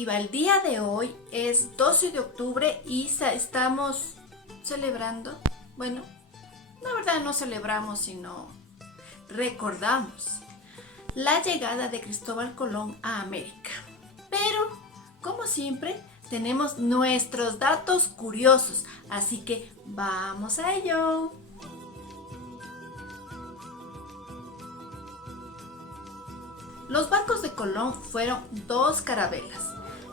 informativa. El día de hoy es 12 de octubre y estamos celebrando, bueno, la verdad no celebramos, sino recordamos la llegada de Cristóbal Colón a América. Pero, como siempre, tenemos nuestros datos curiosos, así que vamos a ello. Los barcos de Colón fueron dos carabelas,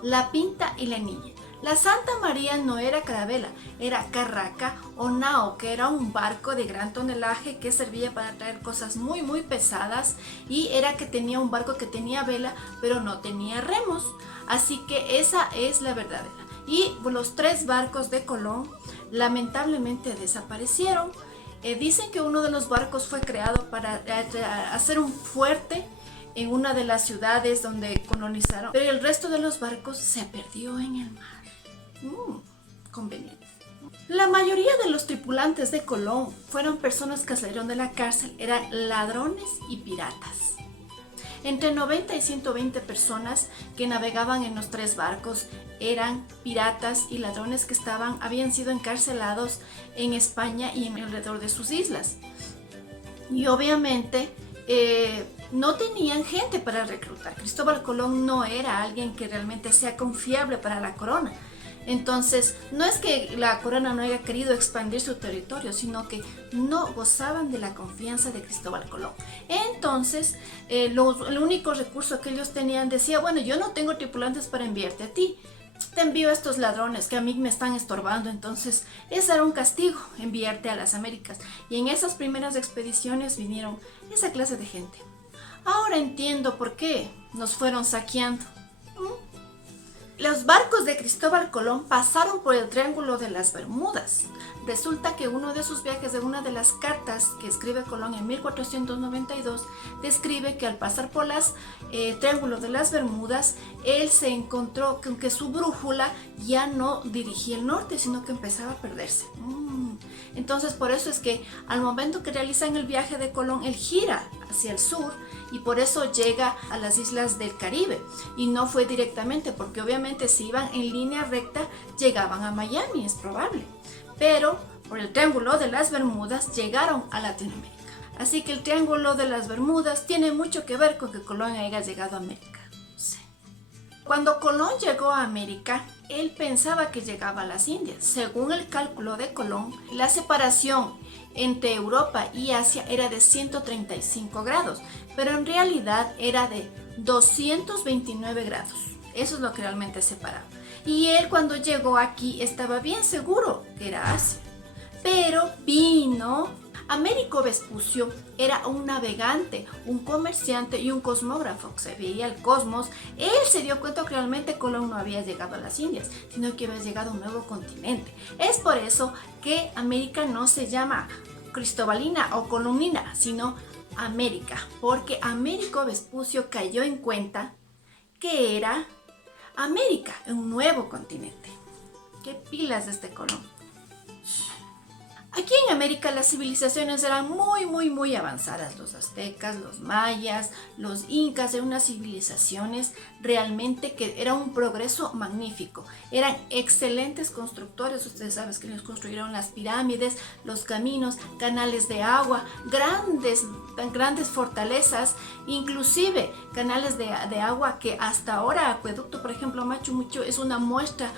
la Pinta y la Niña. La Santa María no era carabela, era carraca o nao, que era un barco de gran tonelaje que servía para traer cosas muy pesadas, y era que tenía un barco que tenía vela pero no tenía remos, así que esa es la verdadera. Y los tres barcos de Colón lamentablemente desaparecieron. Dicen que uno de los barcos fue creado para hacer un fuerte en una de las ciudades donde colonizaron, pero el resto de los barcos se perdió en el mar. Conveniente. La mayoría de los tripulantes de Colón fueron personas que salieron de la cárcel, eran ladrones y piratas. Entre 90 y 120 personas que navegaban en los tres barcos eran piratas y ladrones que habían sido encarcelados en España y en alrededor de sus islas. Y obviamente no tenían gente para reclutar. Cristóbal Colón no era alguien que realmente sea confiable para la corona. Entonces, no es que la corona no haya querido expandir su territorio, sino que no gozaban de la confianza de Cristóbal Colón. Entonces, el único recurso que ellos tenían decía, bueno, yo no tengo tripulantes para enviarte a ti, te envío a estos ladrones que a mí me están estorbando. Entonces, ese era un castigo, enviarte a las Américas. Y en esas primeras expediciones vinieron esa clase de gente. Ahora entiendo por qué nos fueron saqueando. Los barcos de Cristóbal Colón pasaron por el Triángulo de las Bermudas. Resulta que uno de sus viajes, de una de las cartas que escribe Colón en 1492, describe que al pasar por las Triángulo de las Bermudas, él se encontró con que su brújula ya no dirigía el norte, sino que empezaba a perderse. Entonces, por eso es que al momento que realizan el viaje de Colón, él gira hacia el sur y por eso llega a las islas del Caribe. Y no fue directamente, porque obviamente si iban en línea recta, llegaban a Miami, es probable. Pero por el Triángulo de las Bermudas llegaron a Latinoamérica. Así que el Triángulo de las Bermudas tiene mucho que ver con que Colón haya llegado a América. Sí. Cuando Colón llegó a América, él pensaba que llegaba a las Indias. Según el cálculo de Colón, la separación entre Europa y Asia era de 135 grados, pero en realidad era de 229 grados. Eso es lo que realmente separaba. Y él, cuando llegó aquí, estaba bien seguro que era Asia. Pero vino Américo Vespucio, era un navegante, un comerciante y un cosmógrafo que se veía el cosmos. Él se dio cuenta que realmente Colón no había llegado a las Indias, sino que había llegado a un nuevo continente. Es por eso que América no se llama Cristobalina o Colonina, sino América, porque Américo Vespucio cayó en cuenta que era América, un nuevo continente. ¿Qué pilas de este Colón? Aquí en América las civilizaciones eran muy avanzadas. Los aztecas, los mayas, los incas, eran unas civilizaciones realmente que era un progreso magnífico. Eran excelentes constructores. Ustedes saben que ellos construyeron las pirámides, los caminos, canales de agua, grandes fortalezas, inclusive canales de agua que hasta ahora, acueducto, por ejemplo, Machu Picchu es una muestra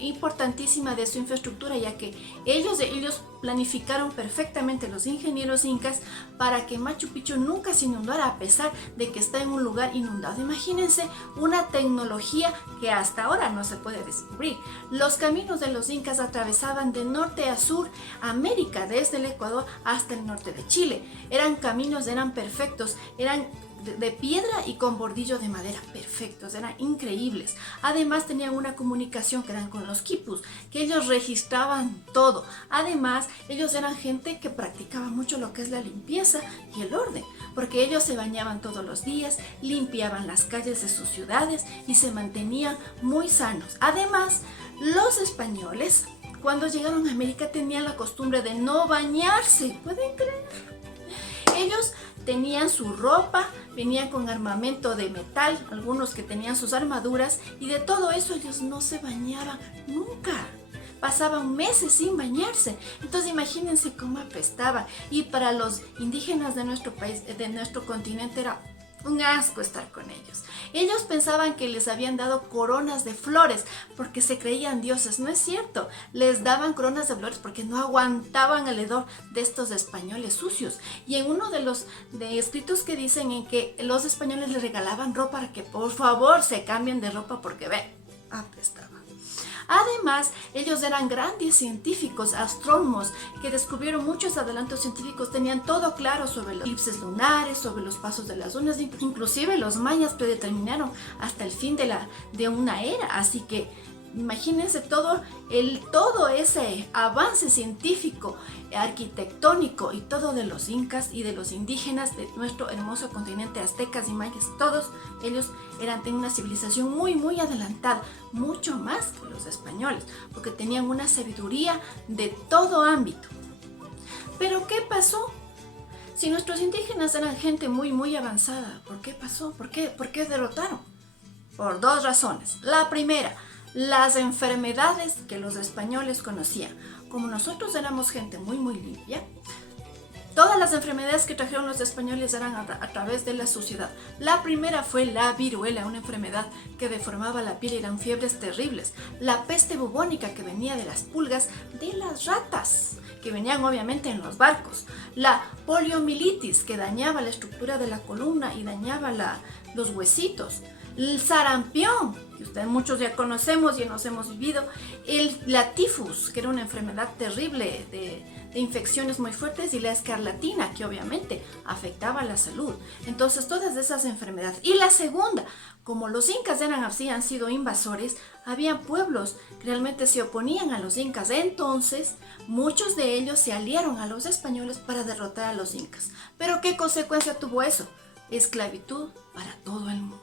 importantísima de su infraestructura, ya que ellos planificaron perfectamente, los ingenieros incas, para que Machu Picchu nunca se inundara, a pesar de que está en un lugar inundado. Imagínense una tecnología que hasta ahora no se puede descubrir. Los caminos de los incas atravesaban de norte a sur América, desde el Ecuador hasta el norte de Chile. Eran caminos, eran perfectos, eran de piedra y con bordillo de madera, perfectos, eran increíbles. Además tenían una comunicación que eran con los quipus, que ellos registraban todo. Además, ellos eran gente que practicaba mucho lo que es la limpieza y el orden, porque ellos se bañaban todos los días, limpiaban las calles de sus ciudades y se mantenían muy sanos. Además, los españoles, cuando llegaron a América, tenían la costumbre de no bañarse, ¿pueden creer? Ellos tenían su ropa, venían con armamento de metal, algunos que tenían sus armaduras, y de todo eso ellos no se bañaban nunca. Pasaban meses sin bañarse. Entonces imagínense cómo apestaba. Y para los indígenas de nuestro país, de nuestro continente, era un asco estar con ellos. Ellos pensaban que les habían dado coronas de flores porque se creían dioses. No es cierto. Les daban coronas de flores porque no aguantaban el hedor de estos españoles sucios. Y en uno de los escritos que dicen en que los españoles les regalaban ropa para que por favor se cambien de ropa porque ve, apestaban. Además, ellos eran grandes científicos, astrónomos, que descubrieron muchos adelantos científicos, tenían todo claro sobre los eclipses lunares, sobre los pasos de las lunas, inclusive los mayas predeterminaron hasta el fin de una era, así que imagínense todo ese avance científico, arquitectónico y todo de los incas y de los indígenas de nuestro hermoso continente, aztecas y mayas. Todos ellos tenían una civilización muy, muy adelantada, mucho más que los españoles, porque tenían una sabiduría de todo ámbito. Pero ¿qué pasó? Si nuestros indígenas eran gente muy, muy avanzada, ¿por qué pasó? ¿Por qué derrotaron? Por dos razones. La primera, las enfermedades que los españoles conocían. Como nosotros éramos gente muy, muy limpia, todas las enfermedades que trajeron los españoles eran a través de la suciedad. La primera fue la viruela, una enfermedad que deformaba la piel y eran fiebres terribles. La peste bubónica, que venía de las pulgas, de las ratas, que venían obviamente en los barcos. La poliomielitis, que dañaba la estructura de la columna y dañaba los huesitos. El sarampión, que ustedes muchos ya conocemos y nos hemos vivido. La tifus, que era una enfermedad terrible de infecciones muy fuertes, y la escarlatina, que obviamente afectaba la salud. Entonces todas esas enfermedades. Y la segunda, como los incas habían sido invasores, había pueblos que realmente se oponían a los incas. Entonces muchos de ellos se aliaron a los españoles para derrotar a los incas. Pero ¿qué consecuencia tuvo eso? Esclavitud para todo el mundo.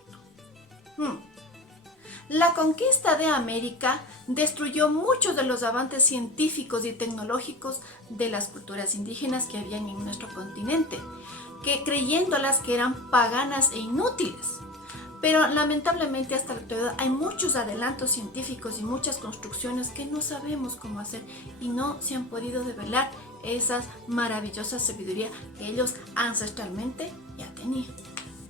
La conquista de América destruyó muchos de los avances científicos y tecnológicos de las culturas indígenas que habían en nuestro continente, que creyéndolas que eran paganas e inútiles. Pero lamentablemente hasta la actualidad hay muchos adelantos científicos y muchas construcciones que no sabemos cómo hacer y no se han podido develar esa maravillosa sabiduría que ellos ancestralmente ya tenían.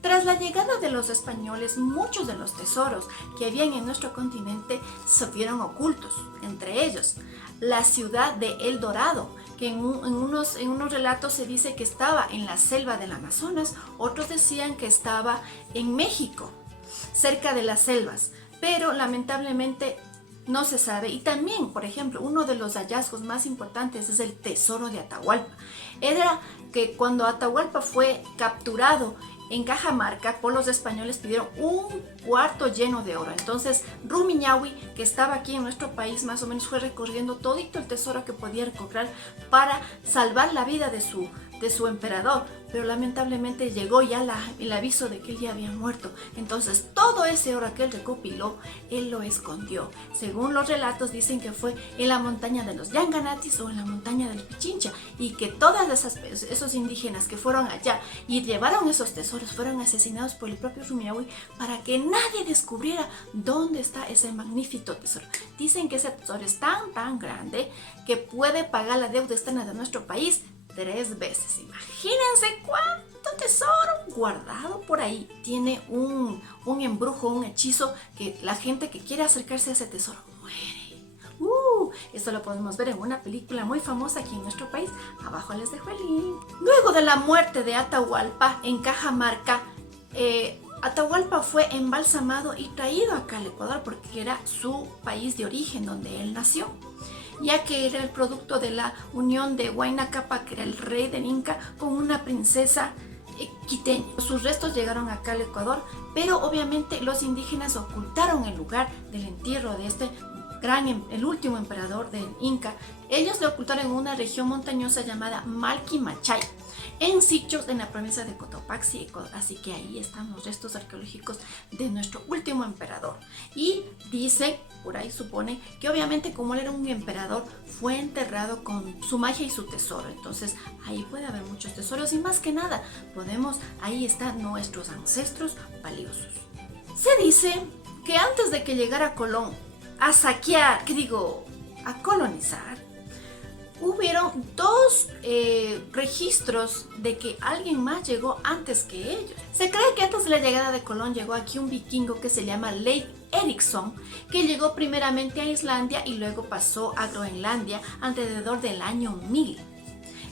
Tras la llegada de los españoles, muchos de los tesoros que habían en nuestro continente se vieron ocultos, entre ellos la ciudad de El Dorado, que en unos relatos se dice que estaba en la selva del Amazonas, otros decían que estaba en México, cerca de las selvas, pero lamentablemente no se sabe. Y también, por ejemplo, uno de los hallazgos más importantes es el tesoro de Atahualpa. Era que cuando Atahualpa fue capturado en Cajamarca por los españoles, pidieron un cuarto lleno de oro. Entonces Rumiñahui, que estaba aquí en nuestro país, más o menos fue recorriendo todito el tesoro que podía recoger para salvar la vida de su emperador, pero lamentablemente llegó ya el aviso de que él ya había muerto. Entonces todo ese oro que él recopiló, él lo escondió. Según los relatos dicen que fue en la montaña de los Yanganatis o en la montaña del Pichincha, y que todas esos indígenas que fueron allá y llevaron esos tesoros fueron asesinados por el propio Rumiñahui para que nadie descubriera dónde está ese magnífico tesoro. Dicen que ese tesoro es tan grande que puede pagar la deuda externa de nuestro país 3 veces. Imagínense cuánto tesoro guardado por ahí. Tiene un embrujo, un hechizo, que la gente que quiere acercarse a ese tesoro muere. Esto lo podemos ver en una película muy famosa aquí en nuestro país. Abajo les dejo el link. Luego de la muerte de Atahualpa en Cajamarca, Atahualpa fue embalsamado y traído acá al Ecuador porque era su país de origen, donde él nació, ya que era el producto de la unión de Huayna Cápac, que era el rey del Inca, con una princesa quiteña. Sus restos llegaron acá al Ecuador, pero obviamente los indígenas ocultaron el lugar del entierro de este el último emperador del Inca. Ellos lo ocultaron en una región montañosa llamada Malquimachay, en sitios en la provincia de Cotopaxi, así que ahí están los restos arqueológicos de nuestro último emperador. Y dice, por ahí supone, que obviamente como él era un emperador, fue enterrado con su magia y su tesoro. Entonces ahí puede haber muchos tesoros y más que nada, ahí están nuestros ancestros valiosos. Se dice que antes de que llegara Colón a saquear, a colonizar, hubieron dos registros de que alguien más llegó antes que ellos. Se cree que antes de la llegada de Colón llegó aquí un vikingo que se llama Leif Erikson, que llegó primeramente a Islandia y luego pasó a Groenlandia alrededor del año 1000.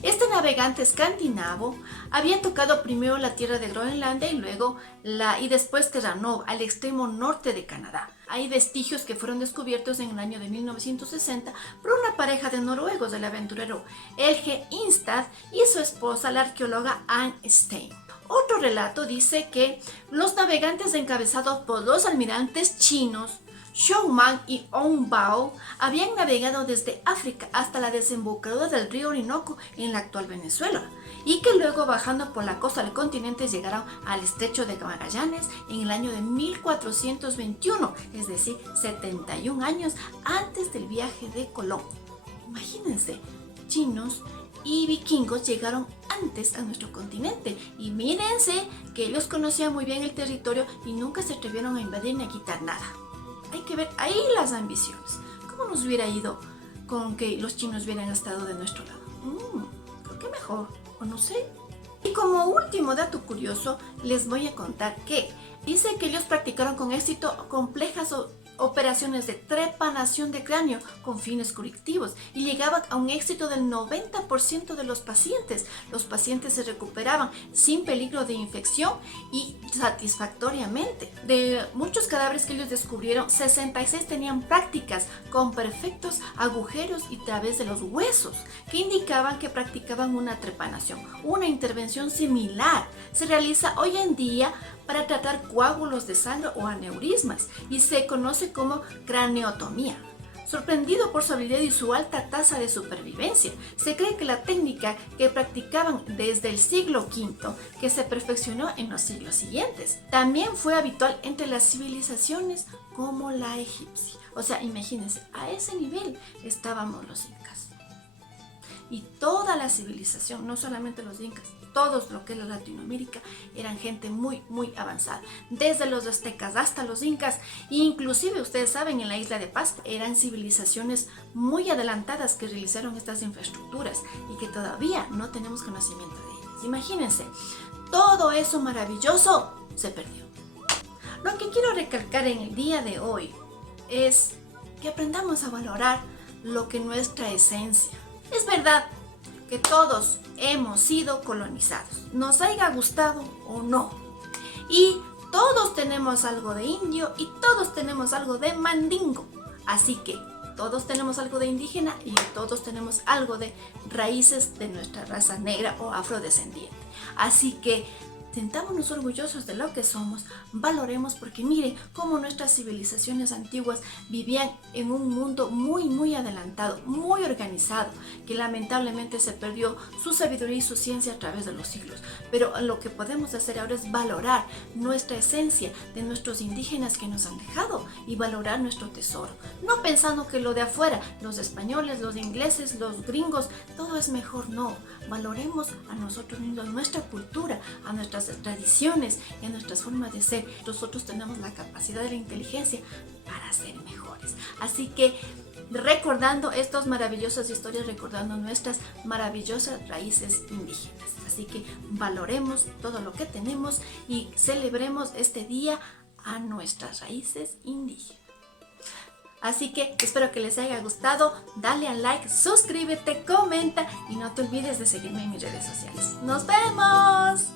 Este navegante escandinavo había tocado primero la tierra de Groenlandia y después Terranova, al extremo norte de Canadá. Hay vestigios que fueron descubiertos en el año de 1960 por una pareja de noruegos, del aventurero Helge Ingstad y su esposa, la arqueóloga Anne Stein. Otro relato dice que los navegantes encabezados por dos almirantes chinos, Shouman y Ongbao, habían navegado desde África hasta la desembocadura del río Orinoco en la actual Venezuela, y que luego, bajando por la costa del continente, llegaron al estrecho de Magallanes en el año de 1421, es decir, 71 años antes del viaje de Colón. Imagínense, chinos y vikingos llegaron antes a nuestro continente, y mírense que ellos conocían muy bien el territorio y nunca se atrevieron a invadir ni a quitar nada. Hay que ver ahí las ambiciones. ¿Cómo nos hubiera ido con que los chinos hubieran estado de nuestro lado? Creo que mejor, o no sé. Y como último dato curioso, les voy a contar que dice que ellos practicaron con éxito complejas operaciones de trepanación de cráneo con fines curativos y llegaban a un éxito del 90% de los pacientes. Los pacientes se recuperaban sin peligro de infección y satisfactoriamente. De muchos cadáveres que ellos descubrieron, 66 tenían prácticas con perfectos agujeros y través de los huesos, que indicaban que practicaban una trepanación. Una intervención similar se realiza hoy en día para tratar coágulos de sangre o aneurismas y se conoce como craneotomía. Sorprendido por su habilidad y su alta tasa de supervivencia, se cree que la técnica que practicaban desde el siglo V, que se perfeccionó en los siglos siguientes, también fue habitual entre las civilizaciones como la egipcia. O sea, imagínense, a ese nivel estábamos los incas. Y toda la civilización, no solamente los incas, todos lo que es la Latinoamérica, eran gente muy, muy avanzada. Desde los aztecas hasta los incas, e inclusive ustedes saben, en la isla de Pascua, eran civilizaciones muy adelantadas que realizaron estas infraestructuras y que todavía no tenemos conocimiento de ellas. Imagínense, todo eso maravilloso se perdió. Lo que quiero recalcar en el día de hoy es que aprendamos a valorar lo que es nuestra esencia. Es verdad que todos hemos sido colonizados, nos haya gustado o no. Y todos tenemos algo de indio y todos tenemos algo de mandingo. Así que todos tenemos algo de indígena y todos tenemos algo de raíces de nuestra raza negra o afrodescendiente. Así que sintámonos orgullosos de lo que somos, valoremos, porque miren cómo nuestras civilizaciones antiguas vivían en un mundo muy, muy adelantado, muy organizado, que lamentablemente se perdió su sabiduría y su ciencia a través de los siglos. Pero lo que podemos hacer ahora es valorar nuestra esencia de nuestros indígenas que nos han dejado y valorar nuestro tesoro. No pensando que lo de afuera, los españoles, los ingleses, los gringos, todo es mejor. No, valoremos a nosotros mismos, nuestra cultura, a nuestras tradiciones y a nuestras formas de ser. Nosotros tenemos la capacidad de la inteligencia para ser mejores. Así que recordando estas maravillosas historias, recordando nuestras maravillosas raíces indígenas. Así que valoremos todo lo que tenemos y celebremos este día a nuestras raíces indígenas. Así que espero que les haya gustado, dale al like, suscríbete, comenta y no te olvides de seguirme en mis redes sociales. ¡Nos vemos!